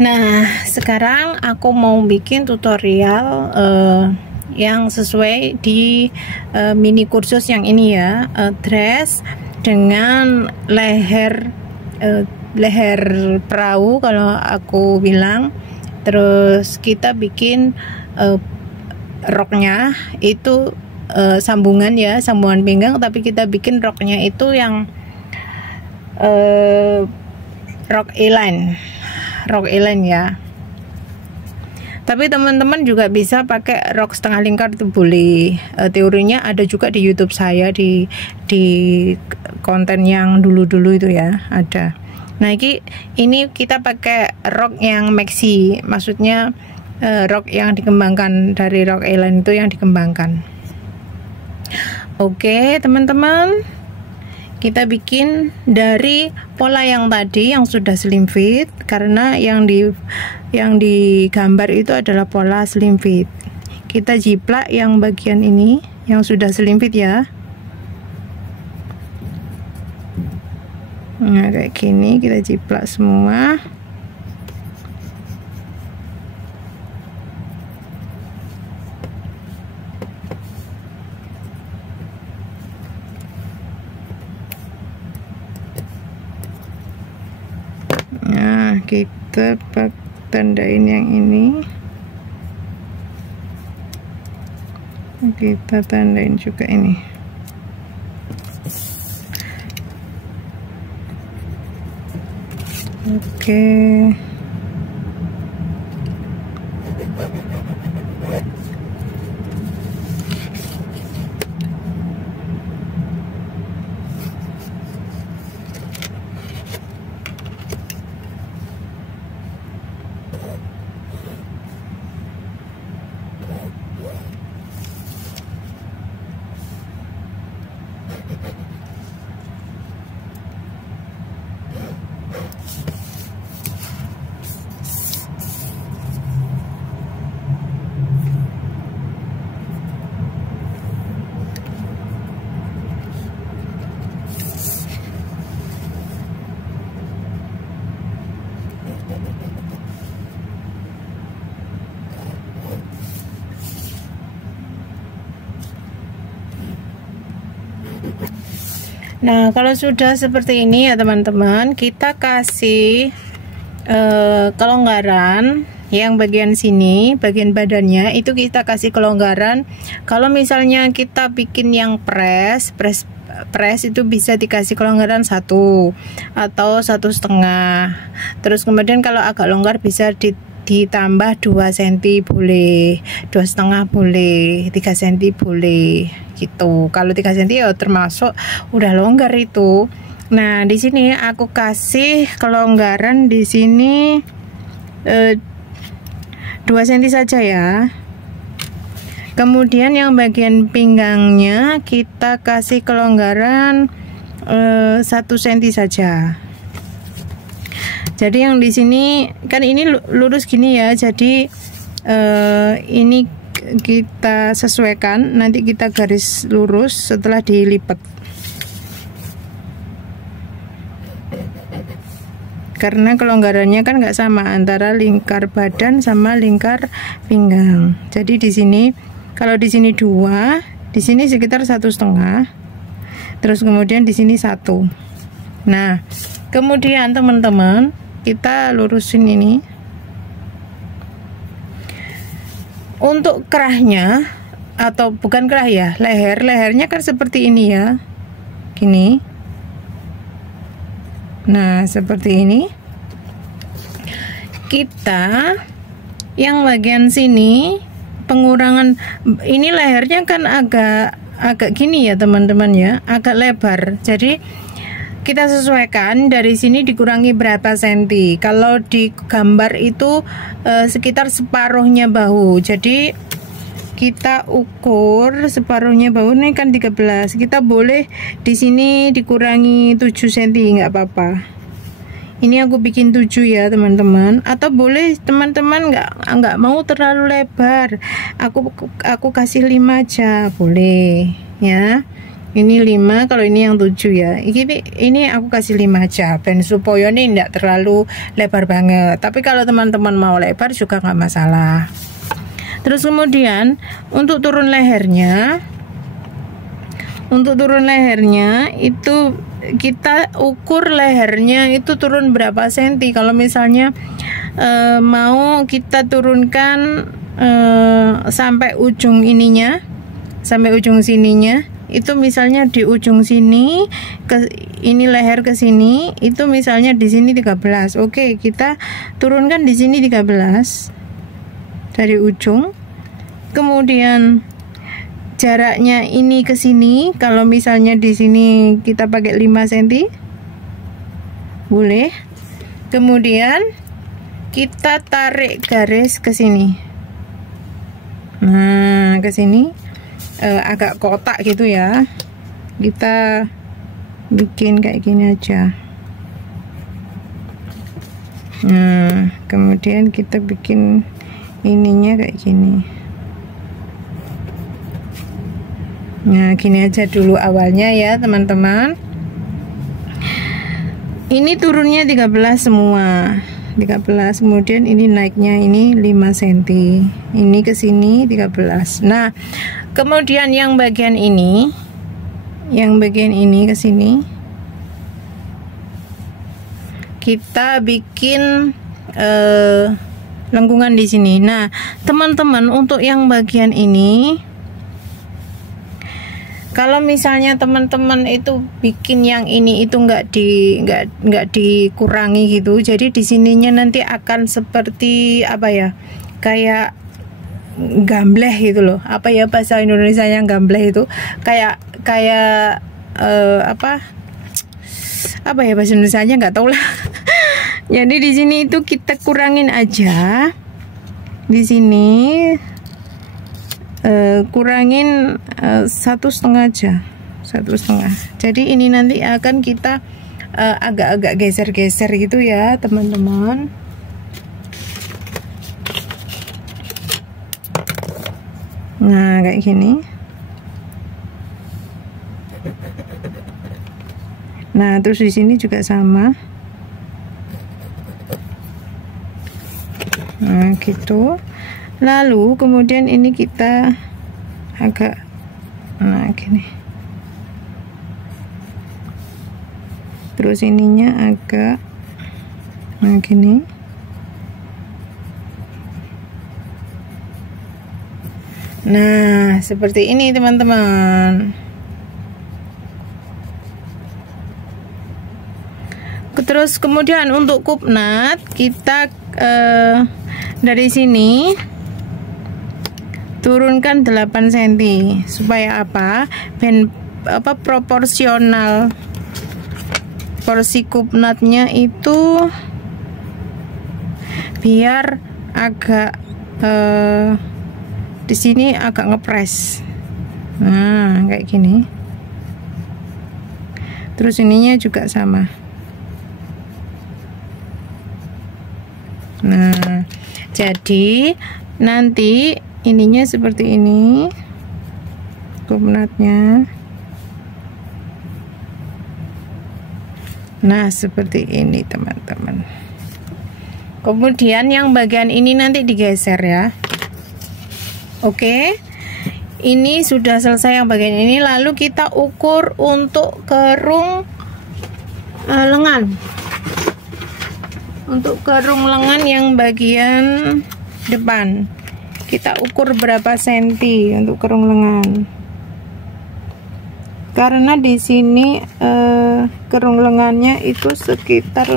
Nah, sekarang aku mau bikin tutorial yang sesuai di mini kursus yang ini ya, dress dengan leher leher perahu kalau aku bilang. Terus kita bikin roknya itu sambungan ya, sambungan pinggang, tapi kita bikin roknya itu yang rok eline ya. Tapi teman-teman juga bisa pakai rok setengah lingkar, itu boleh. Teorinya ada juga di YouTube saya, di konten yang dulu-dulu itu ya, ada. Nah, ini kita pakai rok yang maxi, maksudnya rok yang dikembangkan dari rok eline itu yang dikembangkan. Oke, teman-teman. Kita bikin dari pola yang tadi yang sudah slim fit, karena yang digambar itu adalah pola slim fit. Kita jiplak yang bagian ini yang sudah slim fit ya. Nah, kayak gini kita jiplak semua. Nah, kita tandain yang ini, kita tandain juga ini. Oke. Nah, kalau sudah seperti ini ya teman-teman, kita kasih kelonggaran yang bagian sini, bagian badannya itu kita kasih kelonggaran. Kalau misalnya kita bikin yang press itu bisa dikasih kelonggaran 1 atau 1,5. Terus kemudian kalau agak longgar bisa ditambah 2 cm boleh, 2,5 boleh, 3 cm boleh gitu. Kalau 3 cm ya termasuk udah longgar itu. Nah, di sini aku kasih kelonggaran di sini 2 cm saja ya. Kemudian yang bagian pinggangnya kita kasih kelonggaran 1 cm saja. Jadi yang di sini kan ini lurus gini ya, jadi ini kita sesuaikan, nanti kita garis lurus setelah dilipat. Karena kelonggarannya kan nggak sama antara lingkar badan sama lingkar pinggang. Jadi di sini kalau di sini 2, di sini sekitar 1,5. Terus kemudian di sini 1. Nah, kemudian teman-teman kita lurusin ini. Untuk kerahnya, atau bukan kerah ya, lehernya kan seperti ini ya, gini. Nah, seperti ini. Kita yang bagian sini pengurangan, ini lehernya kan agak gini ya teman-teman ya, agak lebar. Jadi kita sesuaikan dari sini dikurangi berapa senti. Kalau di gambar itu sekitar separuhnya bahu. Jadi kita ukur separuhnya bahu ini kan 13. Kita boleh di sini dikurangi 7 cm, nggak apa-apa. Ini aku bikin 7 ya teman-teman. Atau boleh teman-teman nggak mau terlalu lebar. Aku kasih 5 aja, boleh ya. Ini 5, kalau ini yang 7 ya. Ini aku kasih 5 aja, ben supaya ini tidak terlalu lebar banget. Tapi kalau teman-teman mau lebar juga nggak masalah. Terus kemudian untuk turun lehernya, itu kita ukur lehernya itu turun berapa senti. Kalau misalnya mau kita turunkan sampai ujung ininya, sampai ujung sininya, itu misalnya di ujung sini ke ini leher ke sini, itu misalnya di sini 13. Oke, kita turunkan di sini 13 dari ujung. Kemudian jaraknya ini ke sini, kalau misalnya di sini kita pakai 5 cm boleh. Kemudian kita tarik garis ke sini. Nah, ke sini agak kotak gitu ya. Kita bikin kayak gini aja. Nah, kemudian kita bikin ininya kayak gini. Nah, gini aja dulu awalnya ya teman-teman. Ini turunnya 13 semua, 13. Kemudian ini naiknya ini 5 cm. Ini ke sini 13. Nah, kemudian yang bagian ini ke sini kita bikin lengkungan di sini. Nah, teman-teman, untuk yang bagian ini, kalau misalnya teman-teman itu bikin yang ini itu nggak dikurangi gitu, jadi di sininya nanti akan seperti apa ya, kayak gambleh gitu loh. Apa ya bahasa Indonesia yang gambleh itu? Kayak apa ya bahasa Indonesianya, nggak tahu lah. Jadi di sini itu kita kurangin aja. Di sini kurangin 1,5 aja, 1,5. Jadi ini nanti akan kita agak-agak geser-geser gitu ya teman-teman. Nah, kayak gini. Nah, terus di sini juga sama. Nah, gitu. Lalu kemudian ini kita agak, nah gini, terus ininya agak, nah gini. Nah, seperti ini teman-teman. Terus kemudian untuk kupnat kita dari sini turunkan 8 cm. Supaya apa? Proporsional porsi kupnatnya itu biar agak di sini agak ngepres. Nah, kayak gini. Terus ininya juga sama. Nah, jadi nanti ininya seperti ini kupnatnya. Nah, seperti ini teman-teman. Kemudian yang bagian ini nanti digeser ya. Oke, ini sudah selesai yang bagian ini. Lalu kita ukur untuk kerung lengan. Untuk kerung lengan yang bagian depan, kita ukur berapa senti untuk kerung lengan. Karena di sini kerung lengannya itu sekitar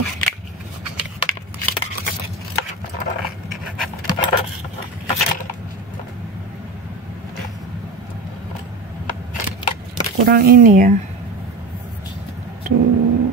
kurang ini ya. Tuh.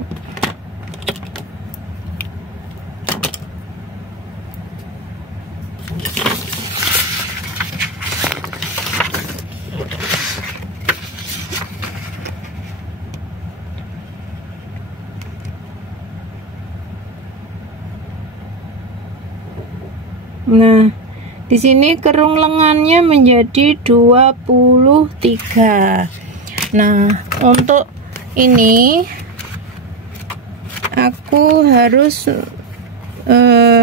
Nah, di sini kerung lengannya menjadi 23. Nah, untuk ini aku harus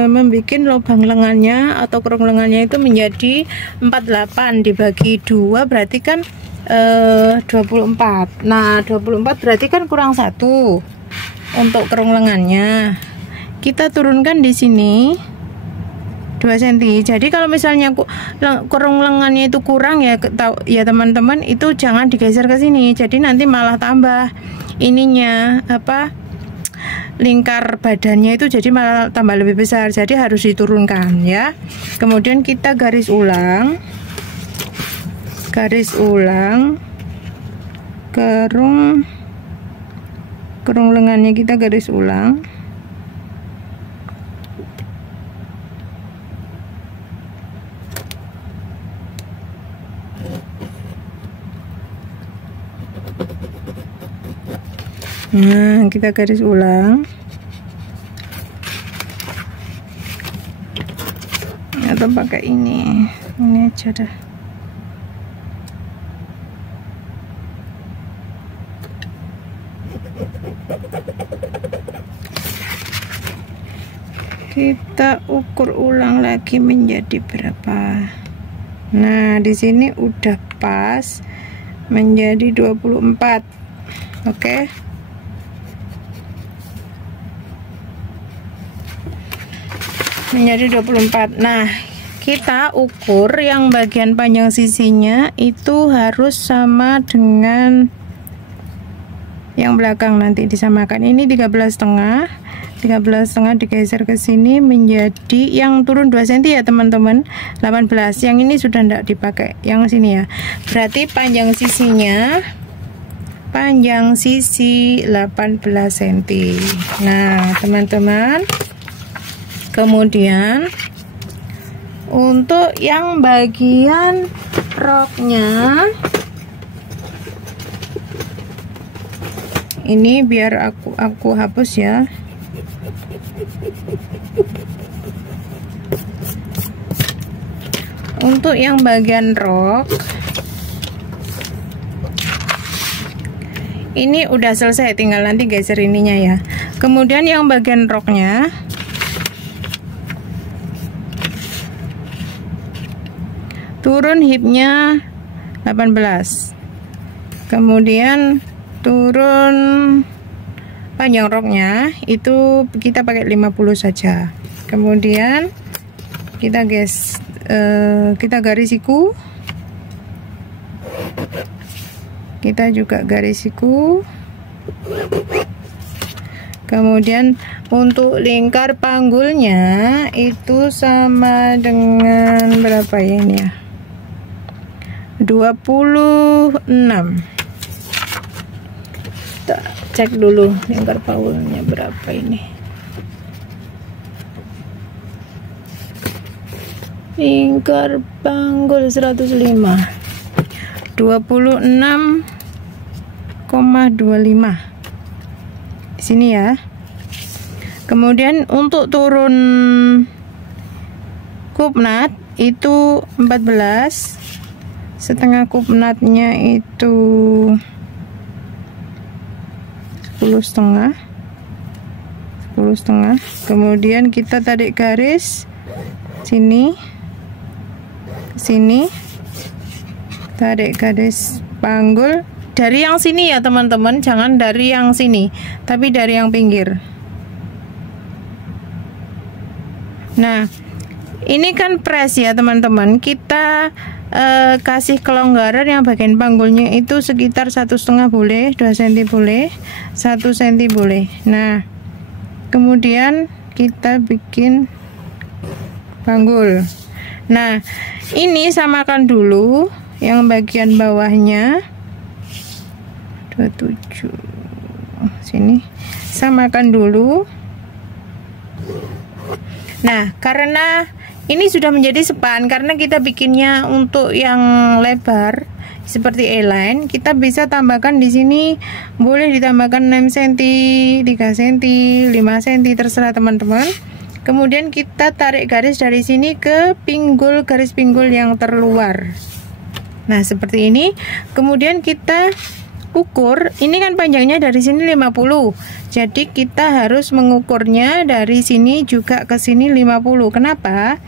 membuat lubang lengannya atau kerung lengannya itu menjadi 48 dibagi 2 berarti kan 24. Nah 24 berarti kan kurang 1 untuk kerung lengannya. Kita turunkan di sini 2 cm. Jadi kalau misalnya kerung lengannya itu kurang ya teman-teman, itu jangan digeser ke sini. Jadi nanti malah tambah ininya lingkar badannya itu jadi malah tambah lebih besar. Jadi harus diturunkan ya. Kemudian kita garis ulang kerung lengannya, kita garis ulang. Nah, kita garis ulang atau pakai ini aja dah. Kita ukur ulang lagi menjadi berapa. Nah, di sini udah pas menjadi 24. Oke. Menjadi 24. Nah, kita ukur yang bagian panjang sisinya itu harus sama dengan yang belakang, nanti disamakan. Ini 13,5 digeser ke sini menjadi yang turun 2 cm ya teman-teman, 18. Yang ini sudah tidak dipakai, yang sini ya. Berarti panjang sisi 18 cm. Nah teman-teman, kemudian untuk yang bagian roknya ini biar aku hapus ya. Untuk yang bagian rok ini udah selesai, tinggal nanti geser ininya ya. Kemudian yang bagian roknya turun hipnya 18, kemudian turun panjang roknya itu kita pakai 50 saja. Kemudian kita garis siku, kita juga garis siku. Kemudian untuk lingkar panggulnya itu sama dengan berapa ya ini ya, 26. Kita cek dulu lingkar panggulnya berapa ini. Lingkar panggul 105, 26,25 di sini ya. Kemudian untuk turun kupnat itu 14, setengah kupnatnya itu 10,5. Kemudian kita tarik garis sini, tarik garis panggul dari yang sini ya teman-teman, jangan dari yang sini tapi dari yang pinggir. Nah ini kan press ya teman-teman, kita kasih kelonggaran yang bagian panggulnya itu sekitar 1,5 boleh, 2 cm boleh, 1 cm boleh. Nah kemudian kita bikin panggul. Nah ini samakan dulu yang bagian bawahnya 27, sini samakan dulu. Nah karena ini sudah menjadi sepan, karena kita bikinnya untuk yang lebar seperti A-line, kita bisa tambahkan di sini, boleh ditambahkan 6 cm, 3 cm, 5 cm, terserah teman-teman. Kemudian kita tarik garis dari sini ke pinggul, garis pinggul yang terluar. Nah seperti ini. Kemudian kita ukur, ini kan panjangnya dari sini 50. Jadi kita harus mengukurnya dari sini juga ke sini 50. Kenapa?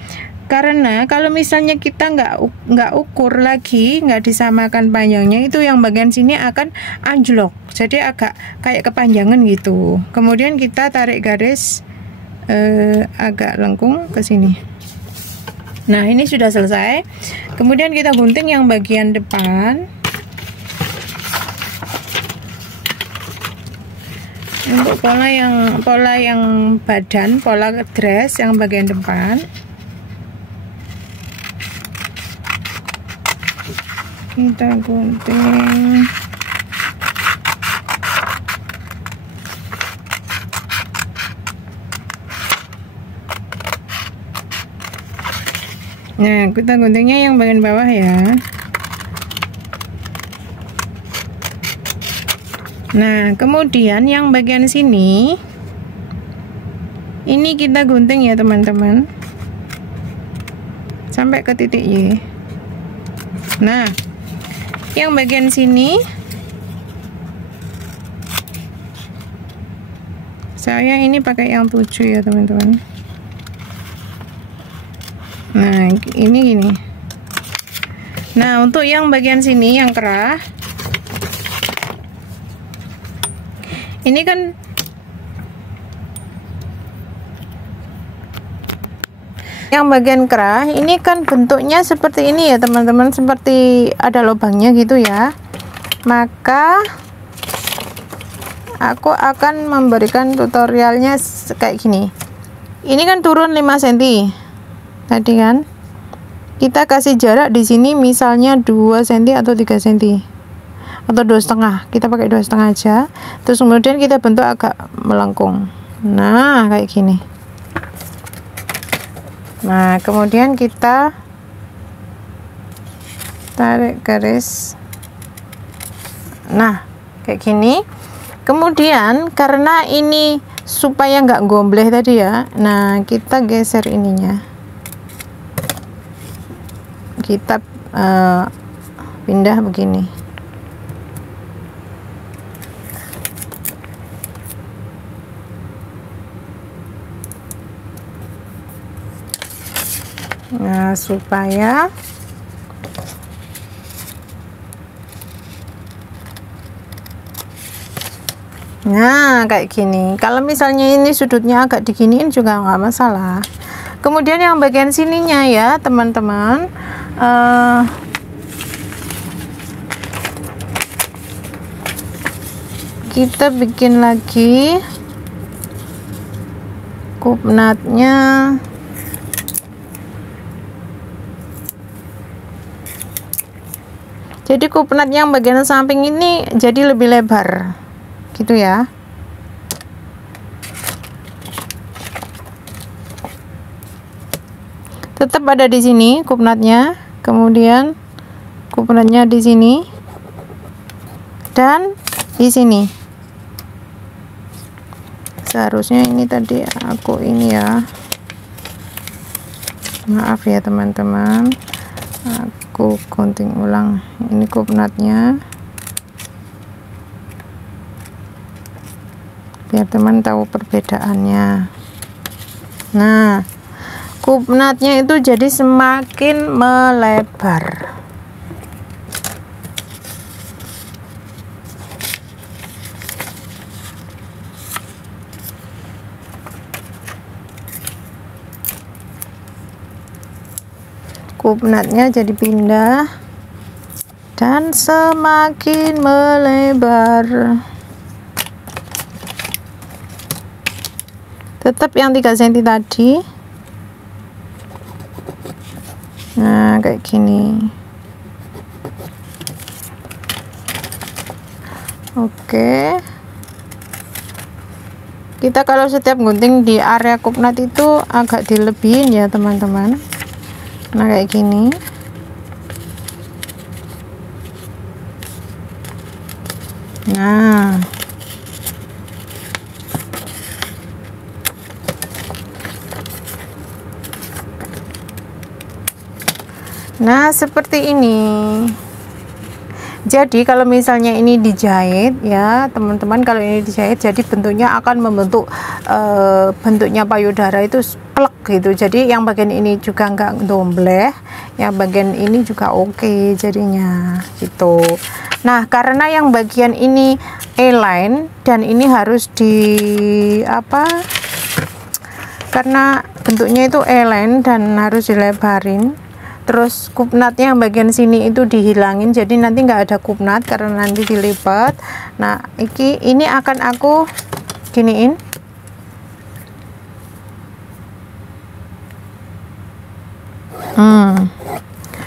Karena kalau misalnya kita nggak ukur lagi, nggak disamakan panjangnya, itu yang bagian sini akan anjlok. Jadi agak kayak kepanjangan gitu. Kemudian kita tarik garis agak lengkung ke sini. Nah, ini sudah selesai. Kemudian kita gunting yang bagian depan. Untuk pola yang badan, pola dress yang bagian depan. Kita gunting. Nah, kita guntingnya yang bagian bawah ya. Nah, kemudian yang bagian sini ini kita gunting ya teman-teman, sampai ke titik Y. Nah, yang bagian sini saya ini pakai yang 7 ya teman-teman. Nah, ini gini. Nah, untuk yang bagian sini yang kerah, ini kan yang bagian kerah ini kan bentuknya seperti ini ya teman-teman, seperti ada lubangnya gitu ya. Maka aku akan memberikan tutorialnya kayak gini. Ini kan turun 5 cm tadi kan, kita kasih jarak di sini misalnya 2 cm atau 3 cm atau 2,5, kita pakai 2,5 aja. Terus kemudian kita bentuk agak melengkung. Nah, kayak gini. Nah, kemudian kita tarik garis. Nah, kayak gini. Kemudian karena ini supaya nggak gombleh tadi ya, nah kita geser ininya. Kita pindah begini. Nah, supaya kayak gini. Kalau misalnya ini sudutnya agak diginiin juga nggak masalah. Kemudian yang bagian sininya ya teman-teman, kita bikin lagi kupnatnya. Jadi kupnat yang bagian samping ini jadi lebih lebar gitu ya. Tetap ada di sini kupnatnya, kemudian kupnatnya di sini dan di sini. Seharusnya ini tadi aku ini ya, maaf ya teman-teman, aku gunting ulang ini kupnatnya biar teman tahu perbedaannya. Nah, kupnatnya itu jadi semakin melebar. Kupnatnya jadi pindah dan semakin melebar. Tetap yang 3 cm tadi. Nah, kayak gini. Oke. Kita kalau setiap gunting di area kupnat itu agak dilebihin ya teman-teman. Nah, kayak gini. Nah, seperti ini. Jadi kalau misalnya ini dijahit ya teman-teman, kalau ini dijahit jadi bentuknya akan membentuk bentuknya payudara itu plek gitu. Jadi yang bagian ini juga nggak dombleh, yang bagian ini juga oke jadinya gitu. Nah karena yang bagian ini A-line dan ini harus di apa, karena bentuknya itu A-line dan harus dilebarin, terus kupnatnya yang bagian sini itu dihilangin, jadi nanti nggak ada kupnat karena nanti dilipat. Nah ini akan aku giniin,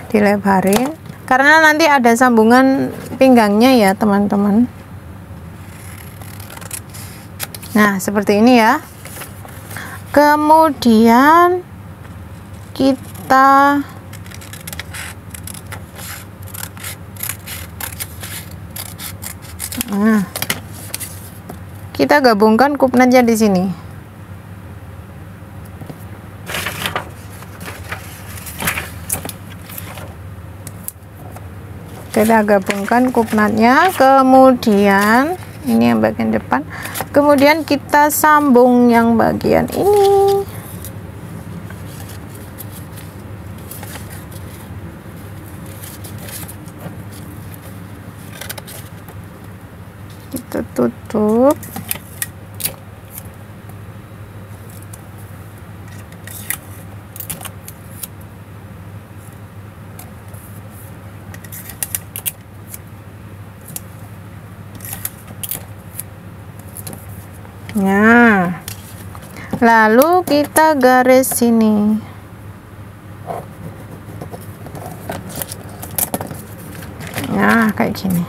dilebarin karena nanti ada sambungan pinggangnya ya teman-teman. Nah seperti ini ya. Kemudian kita gabungkan kupnatnya di sini. Kita gabungkan kupnatnya, kemudian ini yang bagian depan, kemudian kita sambung yang bagian ini. Kita tutup. Nah, lalu kita garis sini. Nah, kayak gini.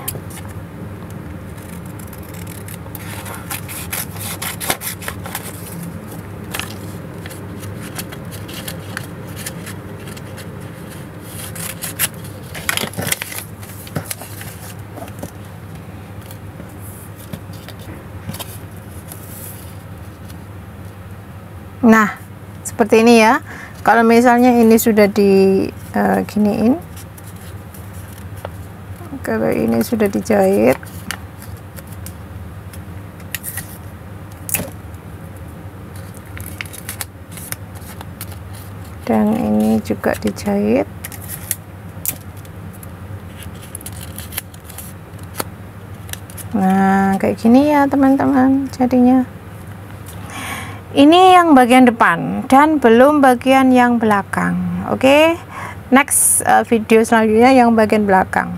Nah seperti ini ya. Kalau misalnya ini sudah di giniin, kalau ini sudah dijahit, dan ini juga dijahit, nah kayak gini ya teman-teman jadinya. Ini yang bagian depan dan belum bagian yang belakang. Oke, next video selanjutnya yang bagian belakang.